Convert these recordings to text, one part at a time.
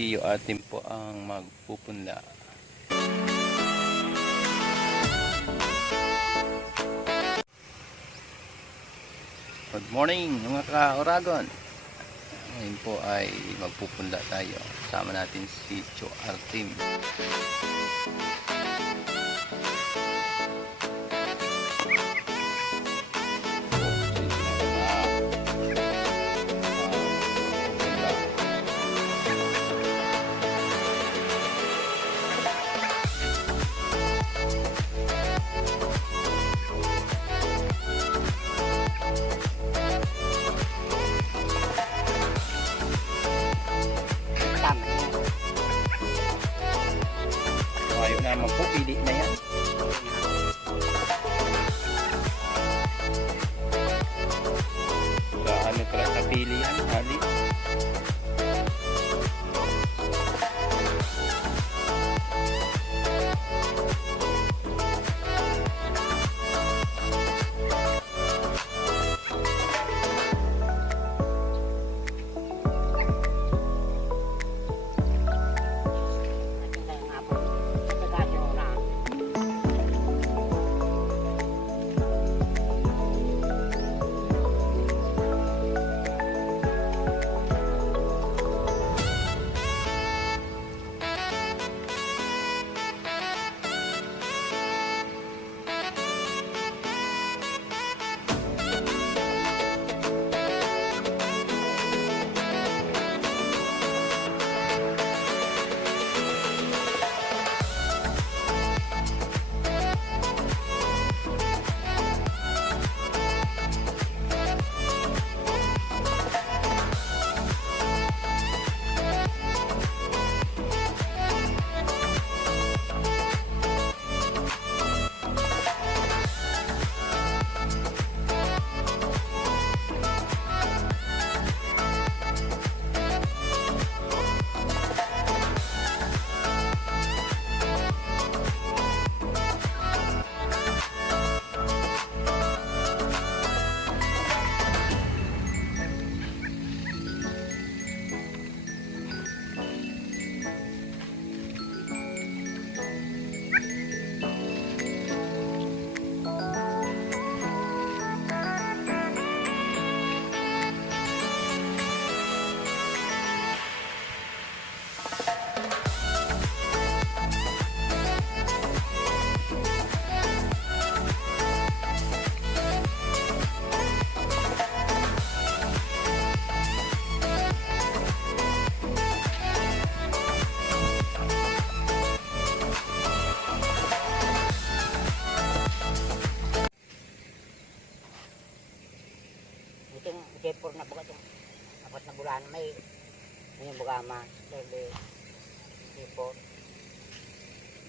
Tiyo atin po ang magpupunla. Good morning mga ka-Oragon. Ngayon po ay magpupunla tayo. Kasama natin si RC-18. Ayaw naman po, pili na yan. Ano pala napili yan, hali? Kepor na buka itong apat na bulan may yung bugama lele kepor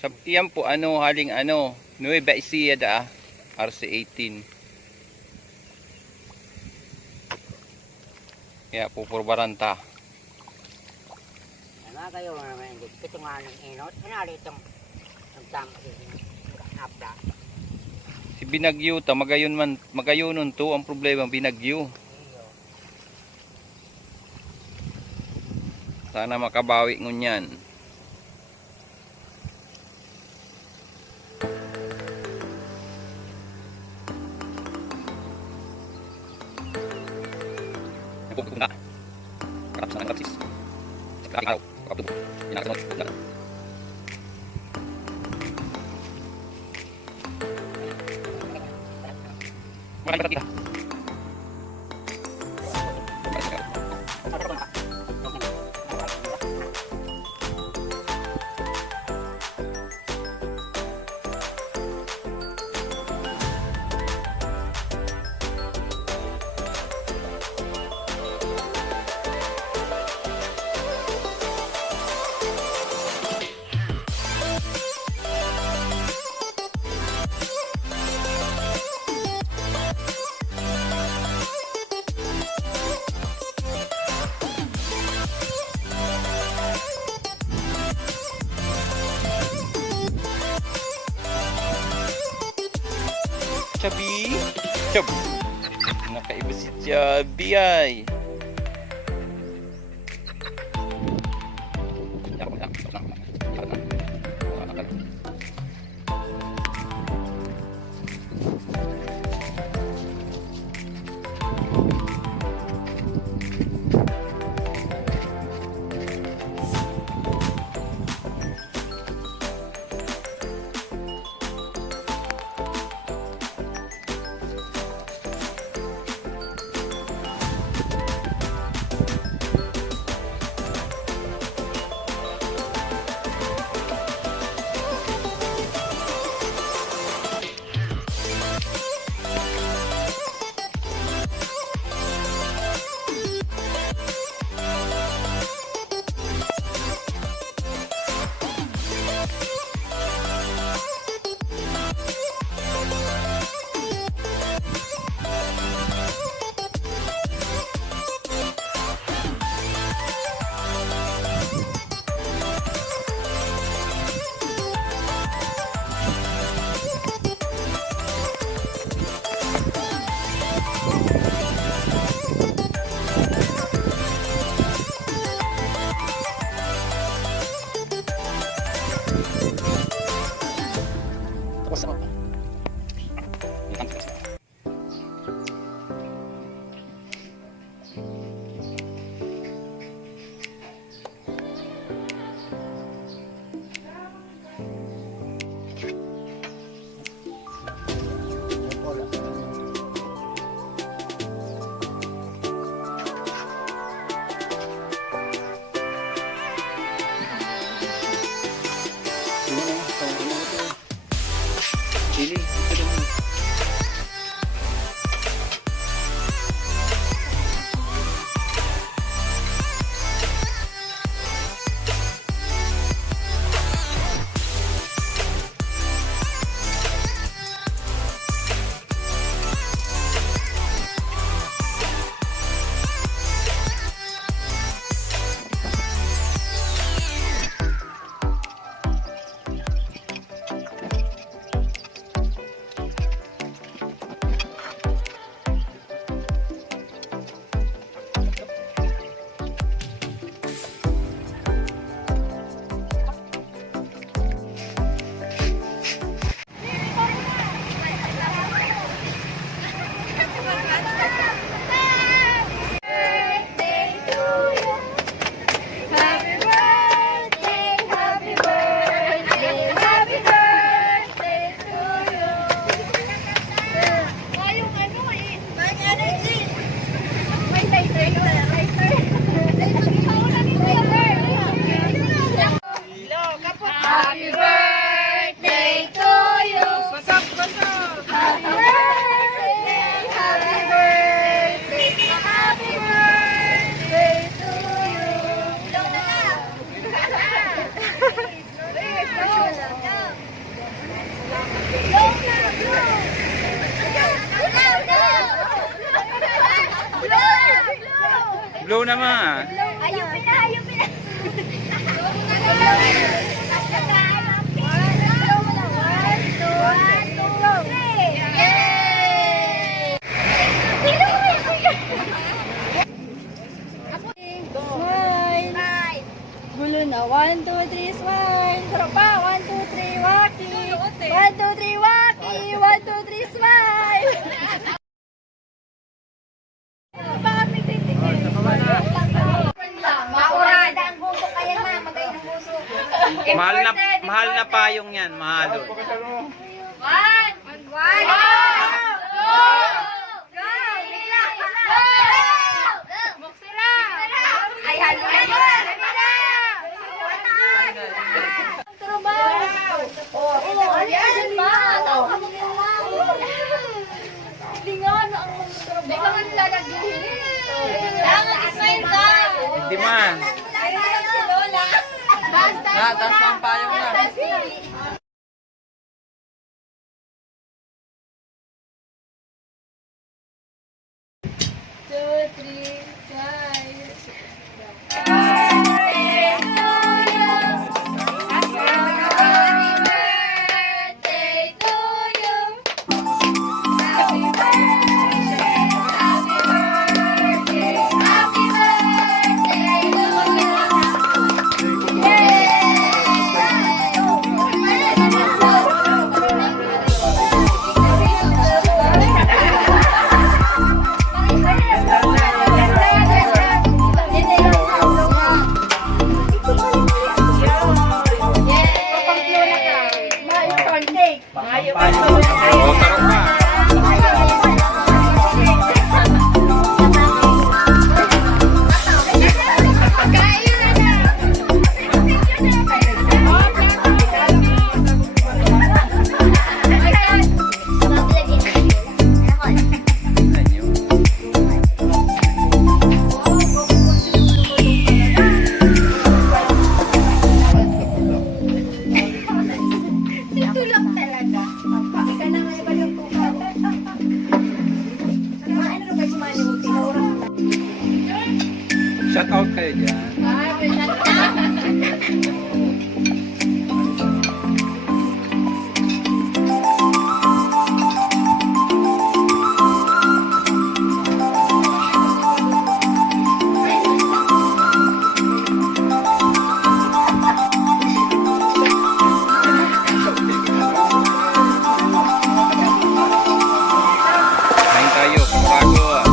Sa iyan po ano haling ano Nueva Ecija da RC-18. Kaya po purbaranta. ano kayo naman hindi ito nga ng inot ano itong tama napla Si Binagyo ta magayunon to ang problema Binagyo. Sana makabawi ngunyan. Napupunta. Karap sa nangkapsis. Sa kaki araw. Kapatubo. Inakasunod. Punta. Maraming kita. Chubby. Chub. Nakaiba si Chubby ay. Blow naman. Ayupin na, ayupin na. Smile. Gulo na. 1, 2, 3, smile. Sarap pa. 1, 2, 3, walkie. 1, 2, 3, walkie. 1, 2, 3, smile. Baka may titigil. Maurada ang buso kaya na, magayon ang buso. Mahal na payong yan, mahal. One! Ay, halo na yun! Ayan ba? Tawag ka mo lingon ang di ka man lalagyan. Dapat ismail ka. Hindi man. Si Lola. Taas na ang payong na. Shout out kayo dyan. Kain tayo, bago ah.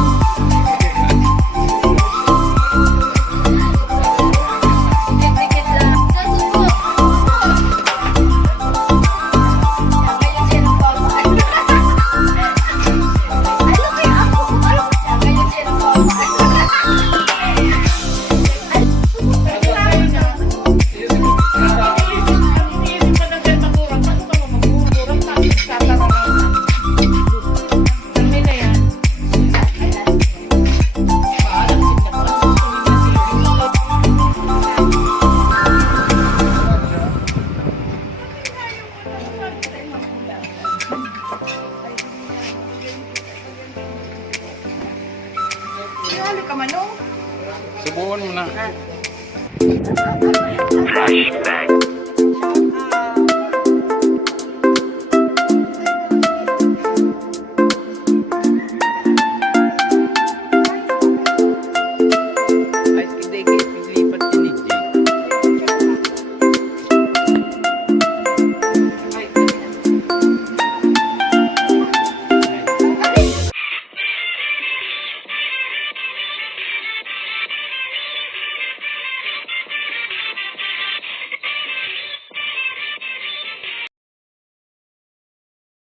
Subukan mo na. Flashback.